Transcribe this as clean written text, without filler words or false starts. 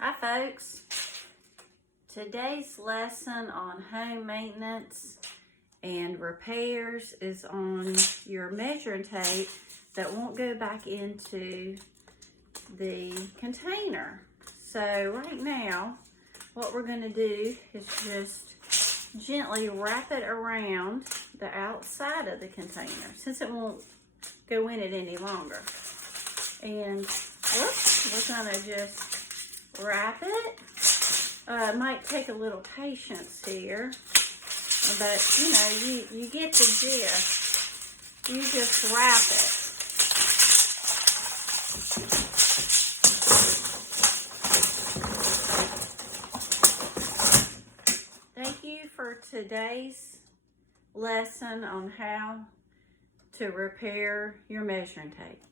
Hi folks, today's lesson on home maintenance and repairs is on your measuring tape that won't go back into the container. So right now, what we're going to do is just gently wrap it around the outside of the container since it won't go in it any longer. And we're going to just wrap it. It might take a little patience here, but you know, you get the gist. You just wrap it. Thank you for today's lesson on how to repair your measuring tape.